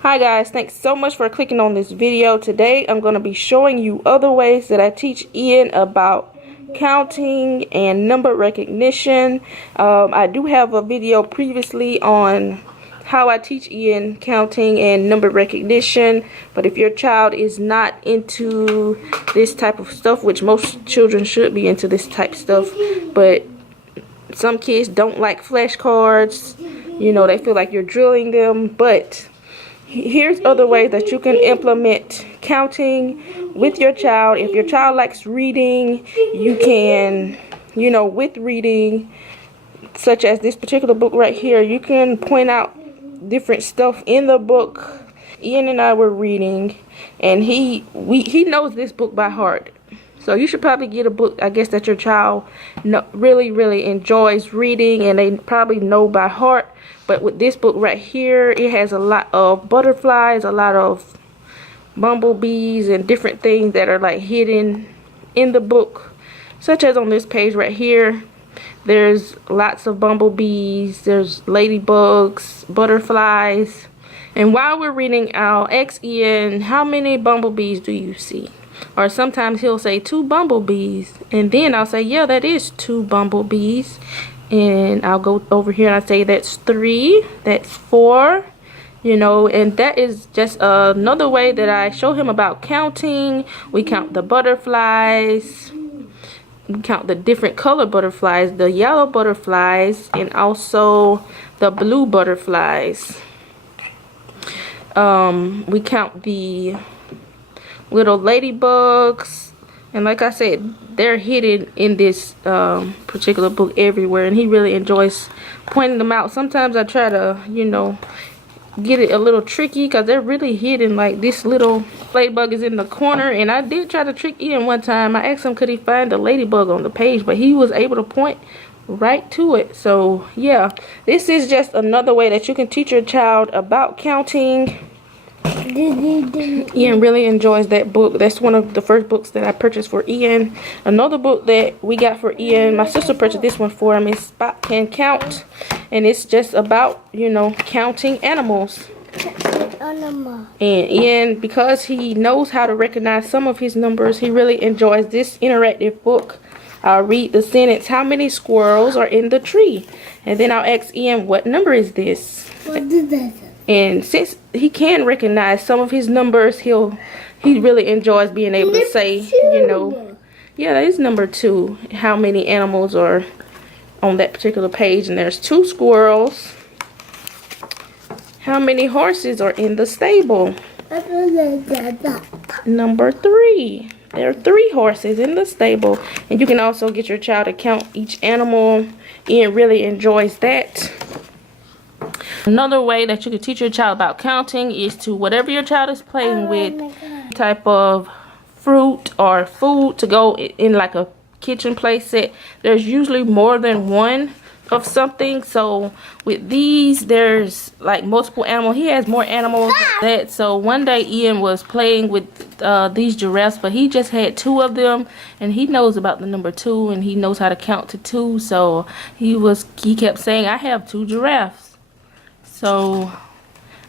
Hi guys, thanks so much for clicking on this video. Today I'm going to be showing you other ways that I teach Ian about counting and number recognition. I do have a video previously on how I teach Ian counting and number recognition, but if your child is not into this type of stuff, which most children should be into this type of stuff, but some kids don't like flashcards, you know, they feel like you're drilling them, but here's other ways that you can implement counting with your child. If your child likes reading, you can, you know, with reading, such as this particular book right here, you can point out different stuff in the book. Ian and I were reading, and he knows this book by heart. So you should probably get a book, I guess, that your child really enjoys reading and they probably know by heart. But with this book right here, it has a lot of butterflies, a lot of bumblebees and different things that are like hidden in the book. Such as on this page right here, there's lots of bumblebees, there's ladybugs, butterflies. And while we're reading, I'll ask Ian, how many bumblebees do you see? Or sometimes he'll say 2 bumblebees, and then I'll say, yeah, that is 2 bumblebees. And I'll go over here and I say, that's 3, that's 4, you know. And that is just another way that I show him about counting. We count the butterflies, we count the different color butterflies, the yellow butterflies, and also the blue butterflies. We count the little ladybugs, and like I said, they're hidden in this particular book everywhere, and he really enjoys pointing them out. Sometimes I try to, you know, get it a little tricky because they're really hidden. Like this little ladybug is in the corner, and I did try to trick Ian one time. I asked him could he find the ladybug on the page, but he was able to point right to it. So yeah, this is just another way that you can teach your child about counting. Ian really enjoys that book. That's one of the first books that I purchased for Ian. Another book that we got for Ian, my sister purchased this one for him, is Spot Can Count, and it's just about, you know, counting animals. And Ian, because he knows how to recognize some of his numbers, he really enjoys this interactive book. I'll read the sentence, how many squirrels are in the tree? And then I'll ask Ian, what number is this? What is that? And since he can recognize some of his numbers, he really enjoys being able to say, you know, yeah, that is number 2. How many animals are on that particular page? And there's 2 squirrels. How many horses are in the stable? Number 3. There are 3 horses in the stable. And you can also get your child to count each animal. Ian really enjoys that. Another way that you can teach your child about counting is to, whatever your child is playing with, type of fruit or food to go in like a kitchen play set, there's usually more than one of something. So with these, there's like multiple animals. He has more animals than that. So one day Ian was playing with these giraffes, but he just had 2 of them, and he knows about the number 2 and he knows how to count to 2. So he kept saying, I have 2 giraffes. So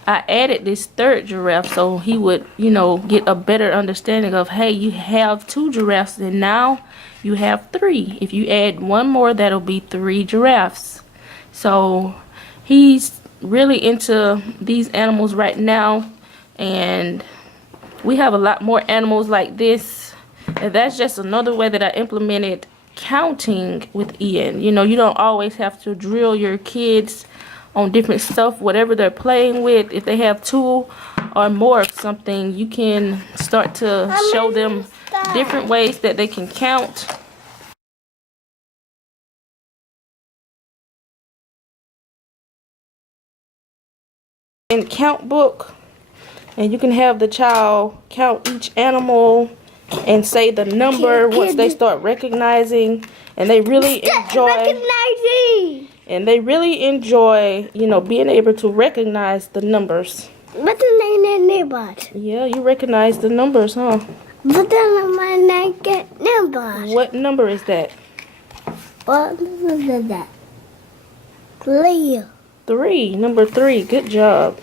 I added this 3rd giraffe so he would, you know, get a better understanding of, hey, you have 2 giraffes and now you have 3. If you add 1 more, that'll be 3 giraffes. So he's really into these animals right now, and we have a lot more animals like this. And that's just another way that I implemented counting with Ian. You know, you don't always have to drill your kids on different stuff, whatever they're playing with. If they have 2 or more of something, you can start to show them different ways that they can count. In count book, and you can have the child count each animal and say the number once they start recognizing, and they really enjoy. And they really enjoy, you know, being able to recognize the numbers. What's the numbers? Yeah, you recognize the numbers, huh? What's the numbers? What number is that? What is that? 3. 3. Number 3. Good job.